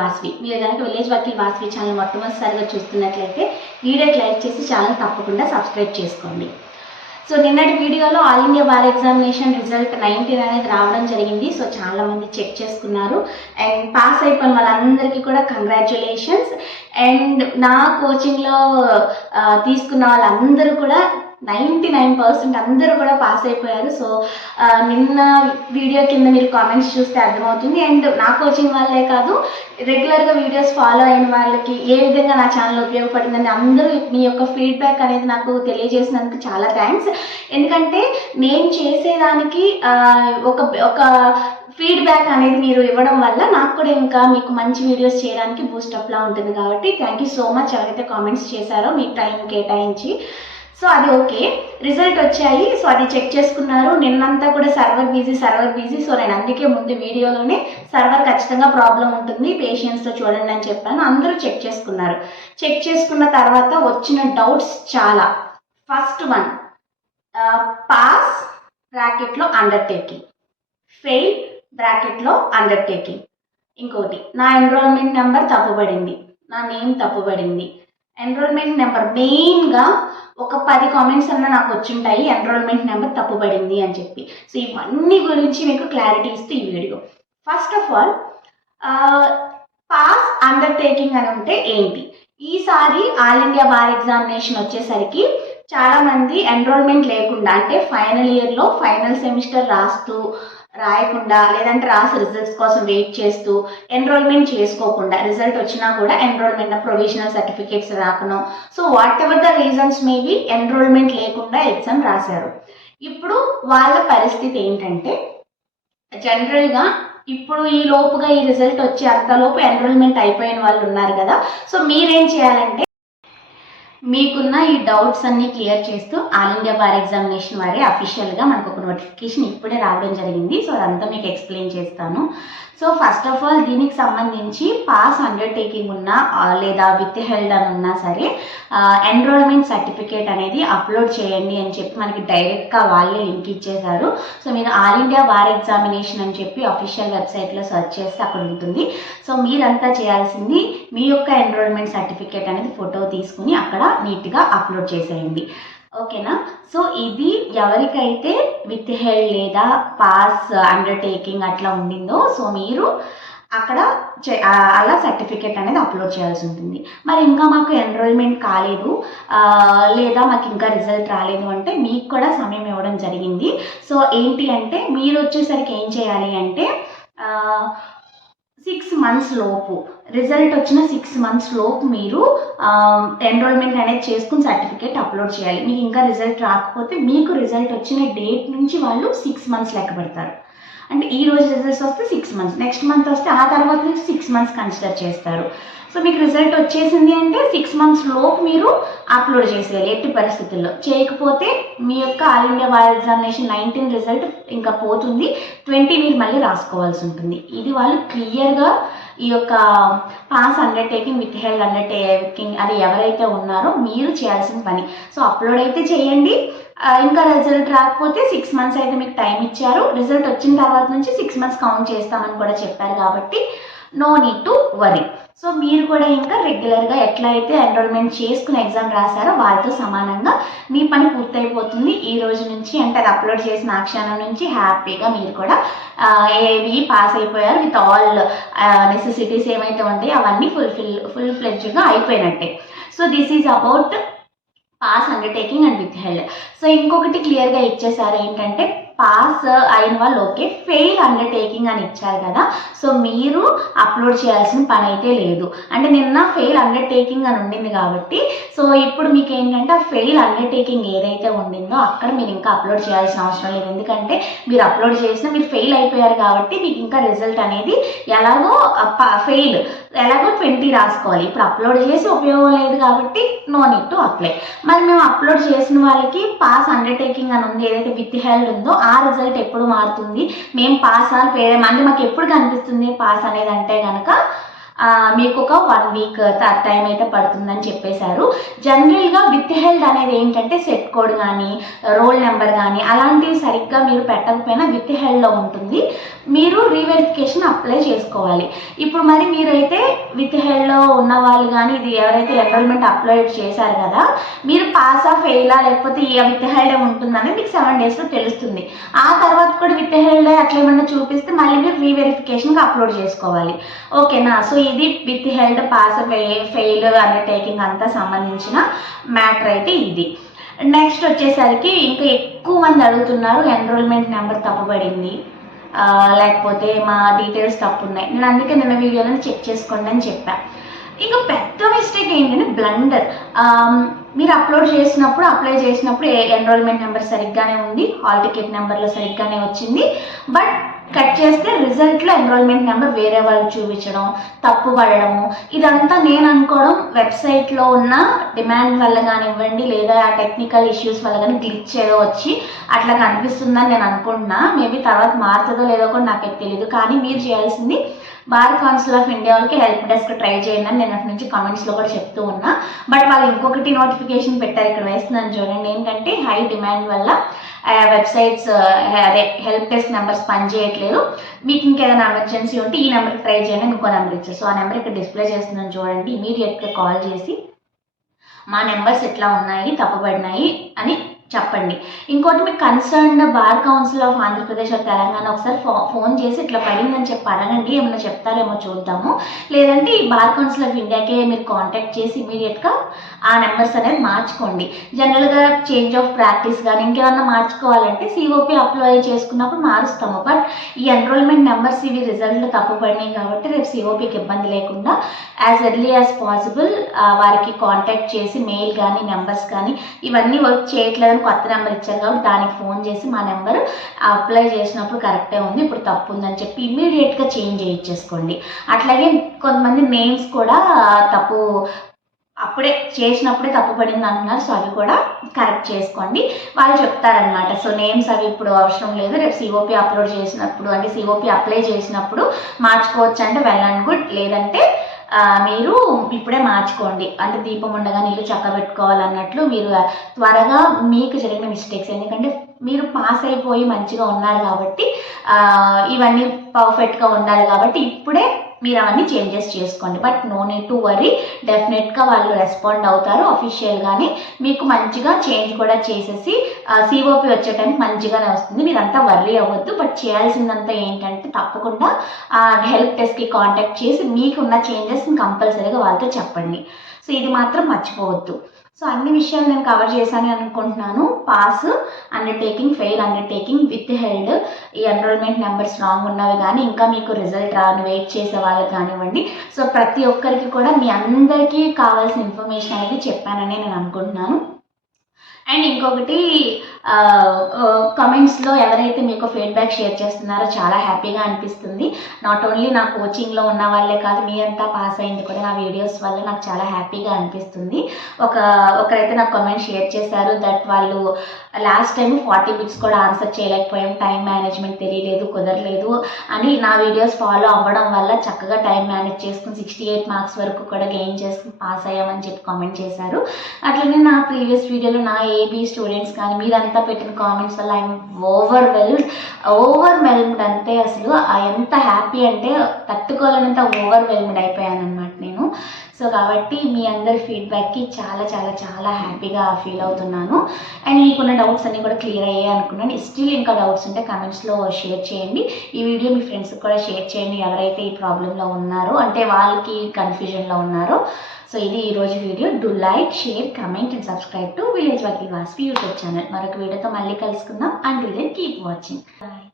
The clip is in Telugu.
వాసవి. మీరు కనుక విలేజ్ వకీల్ వాసవి ఛానల్ మొట్టమొదటిసారిగా చూస్తున్నట్లయితే వీడియోకి లైక్ చేసి ఛానల్ తప్పకుండా సబ్స్క్రైబ్ చేసుకోండి. సో నిన్నటి వీడియోలో all India bar examination result 19 అనేది రావడం జరిగింది. సో చాలామంది చెక్ చేసుకున్నారు అండ్ పాస్ అయిపోయిన వాళ్ళందరికీ కూడా కంగ్రాచ్యులేషన్స్. అండ్ నా కోచింగ్లో తీసుకున్న వాళ్ళందరూ కూడా 99% అందరూ కూడా పాస్ అయిపోయారు. సో నిన్న వీడియో కింద మీరు కామెంట్స్ చూస్తే అర్థమవుతుంది. అండ్ నా కోచింగ్ వాళ్ళే కాదు, రెగ్యులర్గా వీడియోస్ ఫాలో అయిన వాళ్ళకి ఏ విధంగా నా ఛానల్ ఉపయోగపడిందని అందరూ మీ యొక్క ఫీడ్బ్యాక్ అనేది నాకు తెలియజేసినందుకు చాలా థ్యాంక్స్. ఎందుకంటే నేను చేసేదానికి ఒక ఫీడ్బ్యాక్ అనేది మీరు ఇవ్వడం వల్ల నాకు కూడా ఇంకా మీకు మంచి వీడియోస్ చేయడానికి బూస్టప్లా ఉంటుంది. కాబట్టి థ్యాంక్ యూ సో మచ్ ఎవరైతే కామెంట్స్ చేశారో మీ టైం కేటాయించి. సో అది ఓకే, రిజల్ట్ వచ్చాయి. సో అది చెక్ చేసుకున్నారు. నిన్నంతా కూడా సర్వర్ బిజీ. సో నేను అందుకే ముందు వీడియోలోనే సర్వర్ ఖచ్చితంగా ప్రాబ్లం ఉంటుంది, పేషెన్స్తో చూడండి అని చెప్పాను. అందరూ చెక్ చేసుకున్నారు. చెక్ చేసుకున్న తర్వాత వచ్చిన డౌట్స్ చాలా. ఫస్ట్ వన్, పాస్ బ్రాకెట్లో అండర్టేకింగ్, ఫెయిల్ బ్రాకెట్లో అండర్టేకింగ్. ఇంకోటి, నా ఎన్రోల్మెంట్ నెంబర్ తప్పుపడింది, నా నేమ్ తప్పుపడింది. ఎన్రోల్మెంట్ నెంబర్ మెయిన్గా ఒక 10 కామెంట్స్ అన్న నాకు వచ్చింటాయి, ఎన్రోల్మెంట్ నెంబర్ తప్పుపడింది అని చెప్పి. సో ఇవన్నీ గురించి మీకు క్లారిటీ ఇస్తూ ఈ video. First of all, pass undertaking అని ఉంటే ఏంటి? ఈసారి ఆల్ ఇండియా బార్ ఎగ్జామినేషన్ వచ్చేసరికి చాలామంది ఎన్రోల్మెంట్ లేకుండా, అంటే ఫైనల్ ఇయర్లో ఫైనల్ సెమిస్టర్ రాయకుండా లేదంటే రాసి రిజల్ట్స్ కోసం వెయిట్ చేస్తూ ఎన్రోల్మెంట్ చేసుకోకుండా, రిజల్ట్ వచ్చినా కూడా ఎన్రోల్మెంట్ ప్రొవిజనల్ సర్టిఫికేట్స్ రాకను, so whatever the reasons maybe enrolment లేకుండా ఎగ్జామ్ రాశారు. ఇప్పుడు వాళ్ళ పరిస్థితి ఏంటంటే, జనరల్గా ఇప్పుడు ఈ రిజల్ట్ వచ్చి అంతలోపు ఎన్రోల్మెంట్ అయిపోయిన వాళ్ళు ఉన్నారు కదా. సో మీరేం చేయాలంటే, మీకున్న ఈ డౌట్స్ అన్నీ క్లియర్ చేస్తూ ఆల్ ఇండియా బార్ ఎగ్జామినేషన్ వారి అఫీషియల్గా మనకు ఒక నోటిఫికేషన్ ఇప్పుడే రావడం జరిగింది. సో అదంతా మీకు ఎక్స్ప్లెయిన్ చేస్తాను. సో ఫస్ట్ ఆఫ్ ఆల్, దీనికి సంబంధించి పాస్ అండర్టేకింగ్ ఉన్నా లేదా విత్ హెల్డ్ అని ఉన్నా సరే ఎన్రోల్మెంట్ సర్టిఫికేట్ అనేది అప్లోడ్ చేయండి అని చెప్పి మనకి డైరెక్ట్గా వాళ్ళే లింక్ ఇచ్చేశారు. సో మీరు ఆల్ ఇండియా బార్ ఎగ్జామినేషన్ అని చెప్పి అఫీషియల్ వెబ్సైట్లో సెర్చ్ చేస్తే అక్కడ ఉంటుంది. సో మీరంతా చేయాల్సింది మీ యొక్క ఎన్రోల్మెంట్ సర్టిఫికేట్ అనేది ఫోటో తీసుకుని అక్కడ నీట్గా అప్లోడ్ చేసేయండి, ఓకేనా? సో ఇది ఎవరికైతే విత్ హెల్డ్ లేదా పాస్ అండర్టేకింగ్ అట్లా ఉండిందో, సో మీరు అక్కడ అలా సర్టిఫికేట్ అనేది అప్లోడ్ చేయాల్సి ఉంటుంది. మరి ఇంకా మాకు ఎన్రోల్మెంట్ కాలేదు లేదా మాకు ఇంకా రిజల్ట్ రాలేదు అంటే మీకు కూడా సమయం ఇవ్వడం జరిగింది. సో ఏంటి అంటే, మీరు వచ్చేసరికి ఏం చేయాలి అంటే 6 months లోపు, రిజల్ట్ వచ్చిన 6 months లోపు మీరు ఎన్రోల్మెంట్ అనేది చేసుకుని సర్టిఫికేట్ అప్లోడ్ చేయాలి. మీకు ఇంకా రిజల్ట్ రాకపోతే మీకు రిజల్ట్ వచ్చిన డేట్ నుంచి వాళ్ళు 6 months లెక్క పెడతారు. అంటే ఈ రోజు రిజల్ట్స్ వస్తే 6 months, నెక్స్ట్ మంత్ వస్తే ఆ తర్వాత నుంచి 6 months కన్సిడర్ చేస్తారు. సో మీకు రిజల్ట్ వచ్చేసింది అంటే 6 months లోపు మీరు అప్లోడ్ చేసేయాలి. ఎట్టి పరిస్థితుల్లో చేయకపోతే మీ యొక్క all India bar examination 19 result ఇంకా పోతుంది, 20 మీరు మళ్ళీ రాసుకోవాల్సి ఉంటుంది. ఇది వాళ్ళు క్లియర్గా ఈ యొక్క pass undertaking with held undertaking అది ఎవరైతే ఉన్నారో మీరు చేయాల్సిన పని. సో అప్లోడ్ అయితే చేయండి. ఇంకా రిజల్ట్ రాకపోతే 6 months అయితే మీకు టైం ఇచ్చారు. రిజల్ట్ వచ్చిన తర్వాత నుంచి 6 months కౌంట్ చేస్తామని కూడా చెప్పారు కాబట్టి no need to worry. So మీరు కూడా ఇంకా రెగ్యులర్గా ఎట్లా అయితే ఎన్రోల్మెంట్ చేసుకుని ఎగ్జామ్ రాశారో వాళ్ళతో సమానంగా మీ పని పూర్తయిపోతుంది ఈ రోజు నుంచి. అంటే అది అప్లోడ్ చేసిన ఆ క్షణం నుంచి హ్యాపీగా మీరు కూడా ఏవి పాస్ అయిపోయారు విత్ ఆల్ నెసెసిటీస్ ఏమైతే ఉంటాయో అవన్నీ ఫుల్ ఫ్లెడ్జ్గా అయిపోయినట్టే. So this is about pass undertaking and with held. So ఇంకొకటి క్లియర్గా ఇచ్చేసారు ఏంటంటే, పాస్ అయిన వాళ్ళు ఓకే, ఫెయిల్ అండర్టేకింగ్ అని ఇచ్చారు కదా. సో మీరు అప్లోడ్ చేయాల్సిన పని అయితే లేదు. అంటే నిన్న ఫెయిల్ అండర్టేకింగ్ అని ఉండింది కాబట్టి, సో ఇప్పుడు మీకు ఏంటంటే ఆ ఫెయిల్ అండర్టేకింగ్ ఏదైతే ఉండిందో అక్కడ మీరు ఇంకా అప్లోడ్ చేయాల్సిన అవసరం లేదు. ఎందుకంటే మీరు అప్లోడ్ చేసినా మీరు ఫెయిల్ అయిపోయారు కాబట్టి మీకు ఇంకా రిజల్ట్ అనేది ఎలాగో ఫెయిల్ 20 రాసుకోవాలి. ఇప్పుడు అప్లోడ్ చేసి ఉపయోగం లేదు కాబట్టి నో నీడ్ టు అప్లై. మరి మేము అప్లోడ్ చేసిన వాళ్ళకి పాస్ అండర్టేకింగ్ అని ఉంది, ఏదైతే విత్ హెల్డ్ ఉందో ఆ రిజల్ట్ ఎప్పుడు మారుతుంది, మేము పాస్ అని పేరే అంటే మాకు ఎప్పుడు కనిపిస్తుంది పాస్ అనేది అంటే కనుక మీకు ఒక 1 వీక్ టైం అయితే పడుతుందని చెప్పేశారు. జనరల్గా విత్ హెల్డ్ అనేది ఏంటంటే సెట్ కోడ్ కానీ రోల్ నెంబర్ కానీ అలాంటివి సరిగ్గా మీరు పెట్టకపోయినా విత్ హెల్డ్లో ఉంటుంది. మీరు రీవెరిఫికేషన్ అప్లై చేసుకోవాలి. ఇప్పుడు మరి మీరైతే విత్ హెల్డ్లో ఉన్న వాళ్ళు కానీ ఇది ఎవరైతే ఎన్రోల్మెంట్ అప్లోడ్ చేశారు కదా, మీరు పాసా ఫెయిలా లేకపోతే విత్ హెల్డ్ ఉంటుందని మీకు 7 డేస్లో తెలుస్తుంది. ఆ తర్వాత కూడా విత్ హెల్డ్ అట్లా ఏమన్నా చూపిస్తే మళ్ళీ మీరు రీవెరిఫికేషన్కి అప్లోడ్ చేసుకోవాలి. ఓకేనా? సో ఇది with held pass fail undertaking అంతా సంబంధించిన మ్యాటర్ అయితే ఇది. నెక్స్ట్ వచ్చేసరికి ఇంకా ఎక్కువ మంది అడుగుతున్నారు ఎన్రోల్మెంట్ నెంబర్ తప్పుపడింది, లేకపోతే మా డీటెయిల్స్ తప్పు ఉన్నాయి. నేను అందుకే నిన్న వీడియోలో చెక్ చేసుకోండి అని చెప్పాను. ఇంకా పెద్ద మిస్టేక్ ఏంటంటే బ్లండర్. మీరు అప్లై చేసినప్పుడు ఎన్రోల్మెంట్ నెంబర్ సరిగ్గానే ఉంది, హాల్ టికెట్ నెంబర్లో సరిగ్గానే వచ్చింది. బట్ కట్ చేస్తే రిజల్ట్లో ఎన్రోల్మెంట్ నెంబర్ వేరే వాళ్ళు చూపించడం, తప్పు పడడము, ఇదంతా నేను అనుకోవడం వెబ్సైట్లో ఉన్న డిమాండ్ వల్ల కానివ్వండి లేదా ఆ టెక్నికల్ ఇష్యూస్ వల్ల కానీ గ్లిచ్ ఏదో వచ్చి అట్లా కనిపిస్తుందని నేను అనుకుంటున్నా. మేబీ తర్వాత మారుతుందో లేదో కూడా నాకైతే తెలియదు. కానీ మీరు చేయాల్సింది బార్ కౌన్సిల్ ఆఫ్ ఇండియా వాళ్ళకి హెల్ప్ డెస్క్ ట్రై చేయండి అని నేను అటు నుంచి కామెంట్స్లో కూడా చెప్తూ ఉన్నా. బట్ వాళ్ళు ఇంకొకటి నోటిఫికేషన్ పెట్టారు, ఇక్కడ వేస్తున్నాను చూడండి. ఏంటంటే హై డిమాండ్ వల్ల వెబ్సైట్స్ అదే హెల్ప్ డెస్క్ నెంబర్స్ పనిచేయట్లేదు, మీకు ఇంకేదైనా ఎమర్జెన్సీ ఉంటే ఈ నెంబర్కి ట్రై చేయండి ఇంకో నెంబర్ ఇచ్చారు. సో ఆ నెంబర్ ఇక్కడ డిస్ప్లే చేస్తున్నాను చూడండి. ఇమీడియట్గా కాల్ చేసి మా నెంబర్స్ ఎట్లా ఉన్నాయి, తప్పుపడినాయి అని చెప్పండి. ఇంకోటి మీకు concern bar council of Andhra Pradesh Telangana ఒకసారి ఫోన్ చేసి ఇట్లా పడిందని చెప్పి అడగండి, ఏమైనా చెప్తారేమో చూద్దాము. లేదంటే ఈ బార్ కౌన్సిల్ ఆఫ్ ఇండియాకే మీరు కాంటాక్ట్ చేసి ఇమీడియట్గా ఆ నెంబర్స్ అనేది మార్చుకోండి. జనరల్గా చేంజ్ ఆఫ్ ప్రాక్టీస్ కానీ ఇంకేమన్నా మార్చుకోవాలంటే సిఓపి అప్లై చేసుకున్నప్పుడు మారుస్తాము. బట్ ఈ ఎన్రోల్మెంట్ నెంబర్స్ ఇవి రిజల్ట్లో తప్పుపడినాయి కాబట్టి రేపు సిఓపికి ఇబ్బంది లేకుండా యాజ్ ఎర్లీ యాజ్ పాసిబుల్ వారికి కాంటాక్ట్ చేసి మెయిల్ కానీ నెంబర్స్ కానీ ఇవన్నీ వర్క్ చేయట్లేదు, కొత్త నెంబర్ ఇచ్చారు కాబట్టి దానికి ఫోన్ చేసి మా నెంబర్ అప్లై చేసినప్పుడు కరెక్టే ఉంది, ఇప్పుడు తప్పు ఉందని చెప్పి ఇమీడియట్గా చేంజ్ చేయించేసుకోండి. అట్లాగే కొంతమంది నేమ్స్ కూడా తప్పు అప్పుడే చేసినప్పుడే తప్పు పడింది అంటున్నారు. సో అవి కూడా కరెక్ట్ చేసుకోండి, వాళ్ళు చెప్తారనమాట. సో నేమ్స్ అవి ఇప్పుడు అవసరం లేదు, రేపు సిఓపి అప్లోడ్ చేసినప్పుడు అంటే సిఓపి అప్లై చేసినప్పుడు మార్చుకోవచ్చు అంటే వెల్ అండ్ గుడ్, లేదంటే మీరు ఇప్పుడే మార్చుకోండి. అంటే దీపం ఉండగా నీళ్ళు చక్కబెట్టుకోవాలన్నట్లు మీరు త్వరగా మీకు జరిగిన మిస్టేక్స్, ఎందుకంటే మీరు పాస్ అయిపోయి మంచిగా ఉన్నారు కాబట్టి ఇవన్నీ పర్ఫెక్ట్గా ఉండాలి కాబట్టి ఇప్పుడే మీరు అవన్నీ చేంజెస్ చేసుకోండి. But no need to worry, డెఫినెట్గా వాళ్ళు రెస్పాండ్ అవుతారు అఫీషియల్గానే. మీకు మంచిగా చేంజ్ కూడా చేసేసి సిఓపి వచ్చే టైం మంచిగానే వస్తుంది, మీరంతా వర్రీ అవ్వద్దు. బట్ చేయాల్సిందంతా ఏంటంటే తప్పకుండా హెల్ప్ డెస్క్కి కాంటాక్ట్ చేసి మీకున్న చేంజెస్ని కంపల్సరీగా వాళ్ళతో చెప్పండి. సో ఇది మాత్రం మర్చిపోవద్దు. సో అన్ని విషయాలు నేను కవర్ చేశాను అనుకుంటున్నాను. Pass undertaking, fail undertaking, with held, ఈ ఎన్రోల్మెంట్ నెంబర్స్ రాంగ్ ఉన్నవి కానీ ఇంకా మీకు రిజల్ట్ రాని వెయిట్ చేసే వాళ్ళకి కానివ్వండి. సో ప్రతి ఒక్కరికి కూడా మీ అందరికీ కావాల్సిన ఇన్ఫర్మేషన్ అనేది చెప్పానని నేను అనుకుంటున్నాను. అండ్ ఇంకొకటి కమెంట్స్లో ఎవరైతే మీకు ఫీడ్బ్యాక్ షేర్ చేస్తున్నారో చాలా హ్యాపీగా అనిపిస్తుంది. నాట్ ఓన్లీ నా కోచింగ్లో ఉన్న వాళ్ళే కాదు, మీ అంతా పాస్ అయింది కూడా నా వీడియోస్ వల్ల నాకు చాలా హ్యాపీగా అనిపిస్తుంది. ఒకరైతే నాకు కమెంట్ షేర్ చేశారు దట్ వాళ్ళు లాస్ట్ టైం 40 బిట్స్ కూడా ఆన్సర్ చేయలేకపోయాం, టైం మేనేజ్మెంట్ తెలియలేదు, కుదరలేదు అని నా వీడియోస్ ఫాలో అవ్వడం వల్ల చక్కగా టైం మేనేజ్ చేసుకుని 68 మార్క్స్ వరకు కూడా గెయిన్ చేసుకుని పాస్ అయ్యామని చెప్పి కామెంట్ చేశారు. అట్లనే నా ప్రీవియస్ వీడియోలో నా ఏబీ స్టూడెంట్స్ కానీ మీరంతా పెట్టిన కామెంట్స్ వల్ల ఐఎమ్ ఓవర్వెల్మ్డ్ అంతే. అసలు ఎంత హ్యాపీ అంటే తట్టుకోలేనంత ఓవర్వెల్మ్డ్ అయిపోయాను అనమాట నేను. సో కాబట్టి మీ అందరి ఫీడ్బ్యాక్కి చాలా చాలా చాలా హ్యాపీగా ఫీల్ అవుతున్నాను. అండ్ మీకున్న డౌట్స్ అన్నీ కూడా క్లియర్ అయ్యాయి అనుకున్నాను. స్టిల్ ఇంకా డౌట్స్ ఉంటే కమెంట్స్లో షేర్ చేయండి. ఈ వీడియో మీ ఫ్రెండ్స్కి కూడా షేర్ చేయండి ఎవరైతే ఈ ప్రాబ్లంలో ఉన్నారో, అంటే వాళ్ళకి కన్ఫ్యూజన్లో ఉన్నారో. సో ఇది ఈరోజు video. Do like, share, comment and subscribe to village Vakil Vasvi YouTube channel. మరొక వీడియోతో మళ్ళీ కలుసుకుందాం. And will keep watching. Bye.